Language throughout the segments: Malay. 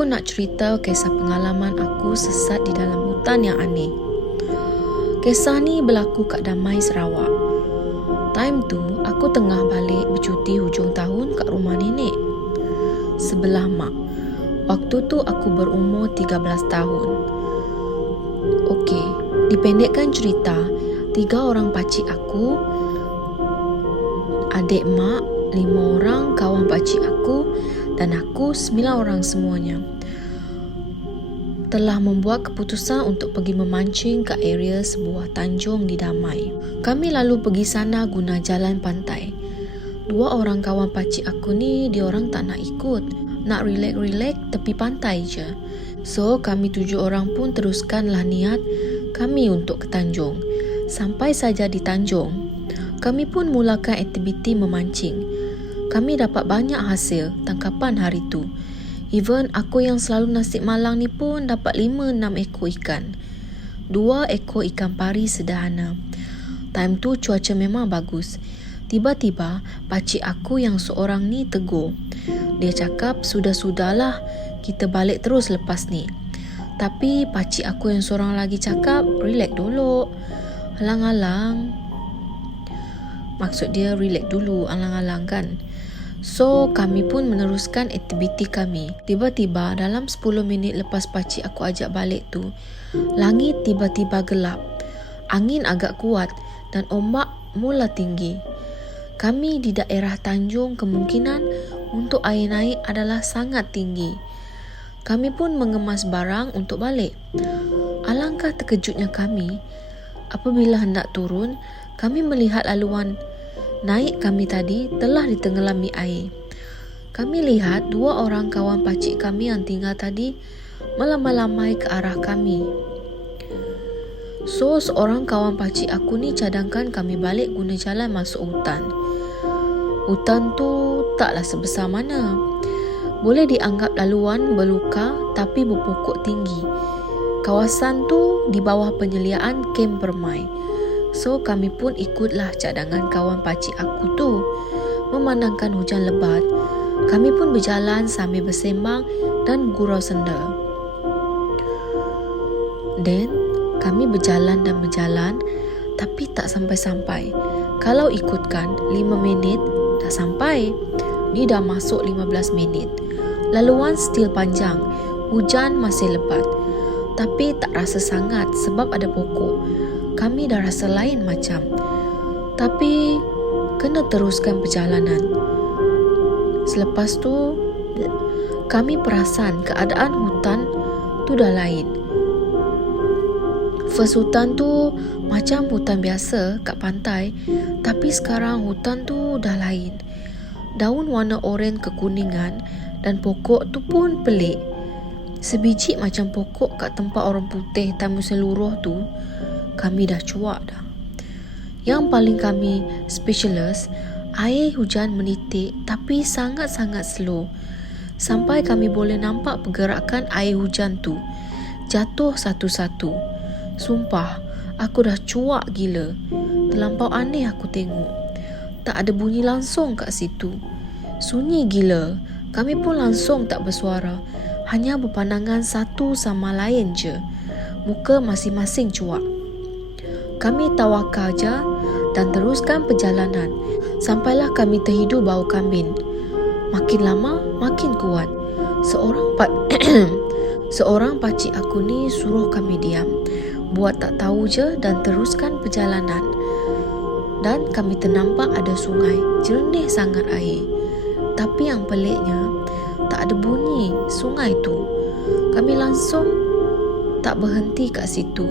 Aku nak cerita kisah pengalaman aku sesat di dalam hutan yang aneh. Kisah ni berlaku kat Damai, Sarawak. Time tu, aku tengah balik bercuti hujung tahun kat rumah nenek sebelah mak. Waktu tu aku berumur 13 tahun. Okey, dipendekkan cerita, 3 orang pakcik aku, adik mak, 5 orang kawan pakcik aku dan aku 9 orang semuanya telah membuat keputusan untuk pergi memancing ke area sebuah tanjung di Damai. Kami lalu pergi sana guna jalan pantai. 2 orang kawan pakcik aku ni, diorang tak nak ikut. Nak relax tepi pantai je. So, kami 7 orang pun teruskanlah niat kami untuk ke tanjung. Sampai saja di tanjung, kami pun mulakan aktiviti memancing. Kami dapat banyak hasil tangkapan hari tu. Even aku yang selalu nasib malang ni pun dapat 5-6 ekor ikan. 2 ekor ikan pari sederhana. Time tu cuaca memang bagus. Tiba-tiba pakcik aku yang seorang ni tegur. Dia cakap, sudahlah, kita balik terus lepas ni. Tapi pakcik aku yang seorang lagi cakap, relax dulu. Alang-alang. Maksud dia relax dulu, alang-alang kan. So, kami pun meneruskan aktiviti kami. Tiba-tiba dalam 10 minit lepas pakcik aku ajak balik tu, langit tiba-tiba gelap. Angin agak kuat dan ombak mula tinggi. Kami di daerah tanjung, kemungkinan untuk air naik adalah sangat tinggi. Kami pun mengemas barang untuk balik. Alangkah terkejutnya kami apabila hendak turun, kami melihat laluan naik kami tadi telah ditenggelami air. Kami lihat 2 orang kawan pakcik kami yang tinggal tadi melambai-lambai ke arah kami. So, seorang kawan pakcik aku ni cadangkan kami balik guna jalan masuk hutan. Hutan tu taklah sebesar mana. Boleh dianggap laluan berluka tapi berpokok tinggi. Kawasan tu di bawah penyeliaan kem permai. So, kami pun ikutlah cadangan kawan pakcik aku tu. Memandangkan hujan lebat, kami pun berjalan sambil bersembang dan gurau senda. Then, kami berjalan, tapi tak sampai-sampai. Kalau ikutkan 5 minit, dah sampai. Ni dah masuk 15 minit. Laluan still panjang, hujan masih lebat. Tapi tak rasa sangat sebab ada pokok. Kami dah rasa lain macam. Tapi kena teruskan perjalanan. Selepas tu, kami perasan keadaan hutan tu dah lain. First hutan tu macam hutan biasa kat pantai, tapi sekarang hutan tu dah lain. Daun warna oranye kekuningan dan pokok tu pun pelik. Sebiji macam pokok kat tempat orang putih tamu seluruh tu, kami dah cuak dah. Yang paling kami speechless, air hujan menitik tapi sangat-sangat slow. Sampai kami boleh nampak pergerakan air hujan tu jatuh satu-satu. Sumpah, aku dah cuak gila. Terlampau aneh aku tengok. Tak ada bunyi langsung kat situ. Sunyi gila. Kami pun langsung tak bersuara. Hanya berpandangan satu sama lain je. Muka masing-masing cuak. Kami tawakal je dan teruskan perjalanan. Sampailah kami terhidu bau kambing. Makin lama, makin kuat. Seorang pakcik aku ni suruh kami diam. Buat tak tahu je dan teruskan perjalanan. Dan kami ternampak ada sungai. Jernih sangat air. Tapi yang peliknya, tak ada bunyi sungai tu. Kami langsung tak berhenti kat situ.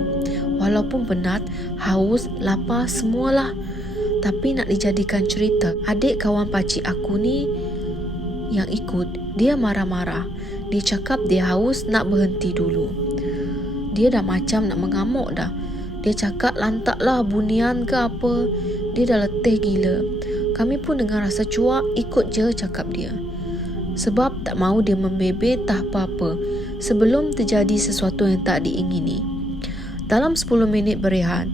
Walaupun penat, haus, lapar, semualah. Tapi nak dijadikan cerita, adik kawan pakcik aku ni yang ikut, dia marah-marah. Dia cakap dia haus, nak berhenti dulu. Dia dah macam nak mengamuk dah. Dia cakap lantaklah bunian ke apa. Dia dah letih gila. Kami pun dengan rasa cuak, ikut je cakap dia. Sebab tak mahu dia membebel tak apa-apa sebelum terjadi sesuatu yang tak diingini. Dalam 10 minit berehat,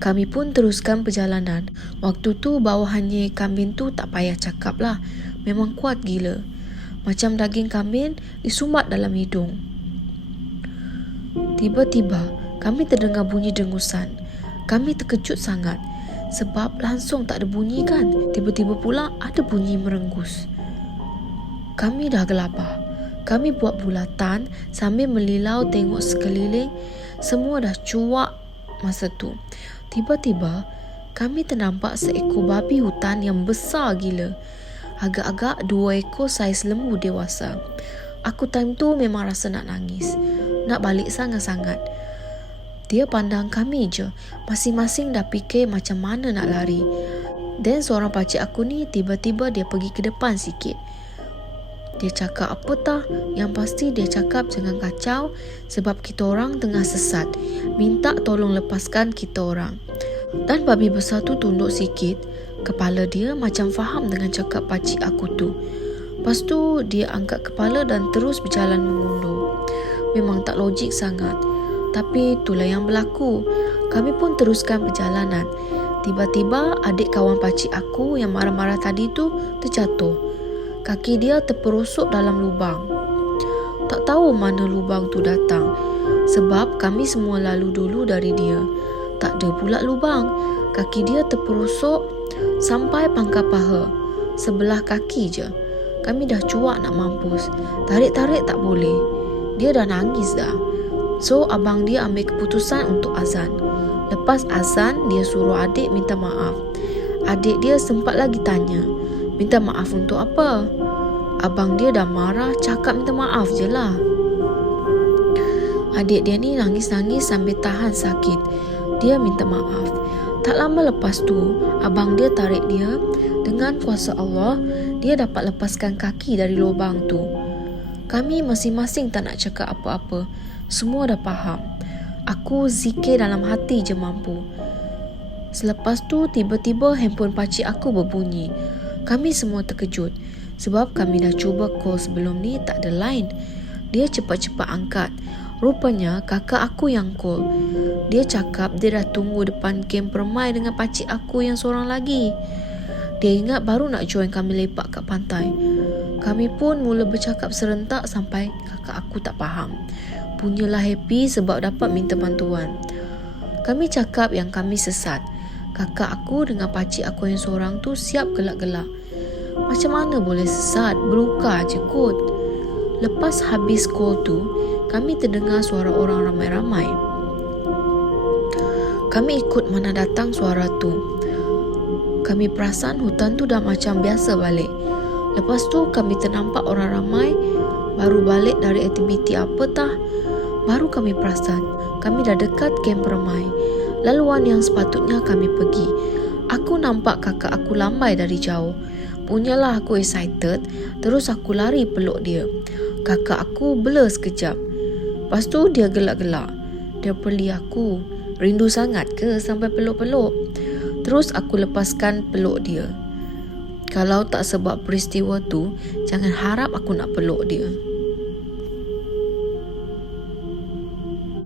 kami pun teruskan perjalanan. Waktu tu bawahannya kambing tu tak payah cakap lah. Memang kuat gila. macam daging kambing disumbat dalam hidung. Tiba-tiba kami terdengar bunyi dengusan. Kami terkejut sangat sebab langsung tak ada bunyi kan. Tiba-tiba pula ada bunyi merenggus. Kami dah gelabah. Kami buat bulatan sambil melilau tengok sekeliling. Semua dah cuak masa tu. Tiba-tiba kami ternampak seekor babi hutan yang besar gila. Agak-agak 2 ekor saiz lembu dewasa. Aku time tu memang rasa nak nangis. Nak balik sangat-sangat. Dia pandang kami je. Masing-masing dah fikir macam mana nak lari. Dan seorang pakcik aku ni tiba-tiba dia pergi ke depan sikit. Dia cakap apa tah? Yang pasti dia cakap jangan kacau sebab kita orang tengah sesat. Minta tolong lepaskan kita orang. Dan babi besar tu tunduk sikit. Kepala dia macam faham dengan cakap pakcik aku tu. Lepas tu dia angkat kepala dan terus berjalan mengundur. Memang tak logik sangat. Tapi itulah yang berlaku. Kami pun teruskan perjalanan. Tiba-tiba adik kawan pakcik aku yang marah-marah tadi tu terjatuh. Kaki dia terperosok dalam lubang. Tak tahu mana lubang tu datang. Sebab kami semua lalu dulu dari dia. Tak ada pula lubang. Kaki dia terperosok sampai pangkal paha. Sebelah kaki je. Kami dah cuak nak mampus. Tarik-tarik tak boleh. Dia dah nangis dah. So abang dia ambil keputusan untuk azan. Lepas azan dia suruh adik minta maaf. Adik dia sempat lagi tanya, minta maaf untuk apa? Abang dia dah marah, cakap minta maaf je lah. Adik dia ni nangis-nangis sambil tahan sakit. Dia minta maaf. Tak lama lepas tu, abang dia tarik dia. Dengan kuasa Allah, dia dapat lepaskan kaki dari lubang tu. Kami masing-masing tak nak cakap apa-apa. Semua dah faham. Aku zikir dalam hati je mampu. Selepas tu, tiba-tiba handphone pakcik aku berbunyi. Kami semua terkejut. Sebab kami dah cuba call sebelum ni tak ada line. Dia cepat-cepat angkat. Rupanya kakak aku yang call. Dia cakap dia dah tunggu depan kem permai dengan pakcik aku yang seorang lagi. Dia ingat baru nak join kami lepak kat pantai. Kami pun mula bercakap serentak sampai kakak aku tak faham. Punyalah happy sebab dapat minta bantuan. Kami cakap yang kami sesat. Kakak aku dengan pakcik aku yang seorang tu siap gelak-gelak. Macam mana boleh sesat? Berluka je kot. Lepas habis call tu, kami terdengar suara orang ramai-ramai. Kami ikut mana datang suara tu. Kami perasan hutan tu dah macam biasa balik. Lepas tu kami ternampak orang ramai baru balik dari aktiviti apa tah. Baru kami perasan kami dah dekat kem permai. Laluan yang sepatutnya kami pergi. Aku nampak kakak aku lambai dari jauh. Punyalah aku excited. Terus aku lari peluk dia. Kakak aku blur sekejap. Lepas tu dia gelak-gelak. Dia peli aku. Rindu sangat ke sampai peluk-peluk? Terus aku lepaskan peluk dia. Kalau tak sebab peristiwa tu, jangan harap aku nak peluk dia.